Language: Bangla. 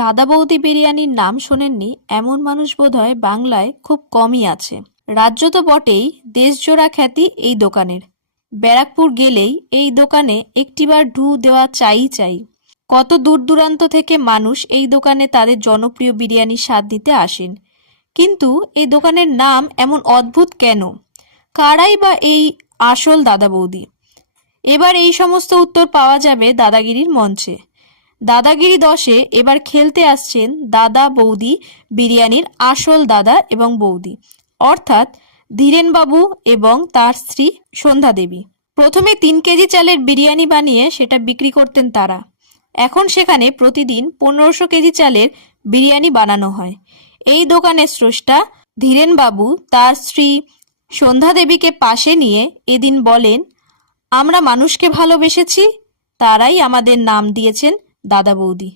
দাদা বৌদি বিরিয়ানির নাম শোনেননি এমন মানুষ বোধহয় বাংলায় খুব কমই আছে। রাজ্য তো বটেই, দেশজোড়া খ্যাতি এই দোকানের। ব্যারাকপুর গেলেই এই দোকানে একটিবার ঢু দেওয়া চাই। কত দূর দূরান্ত থেকে মানুষ এই দোকানে তাদের জনপ্রিয় বিরিয়ানির স্বাদ নিতে আসেন। কিন্তু এই দোকানের নাম এমন অদ্ভুত কেন? কারাই বা এই আসল দাদা বৌদি? এবার এই সমস্ত উত্তর পাওয়া যাবে দাদাগিরির মঞ্চে। দাদাগিরি 10-এ এবার খেলতে আসছেন দাদা বৌদি বিরিয়ানির আসল দাদা এবং বৌদি, অর্থাৎ ধীরেনবাবু এবং তার স্ত্রী সন্ধ্যা দেবী। প্রথমে 3 কেজি চালের বিরিয়ানি বানিয়ে সেটা বিক্রি করতেন তারা। এখন সেখানে প্রতিদিন 1500 কেজি চালের বিরিয়ানি বানানো হয়। এই দোকানের স্রষ্টা ধীরেনবাবু তার স্ত্রী সন্ধ্যা দেবীকে পাশে নিয়ে এদিন বলেন, আমরা মানুষকে ভালোবেসেছি, তারাই আমাদের নাম দিয়েছেন দাদা বৌদি।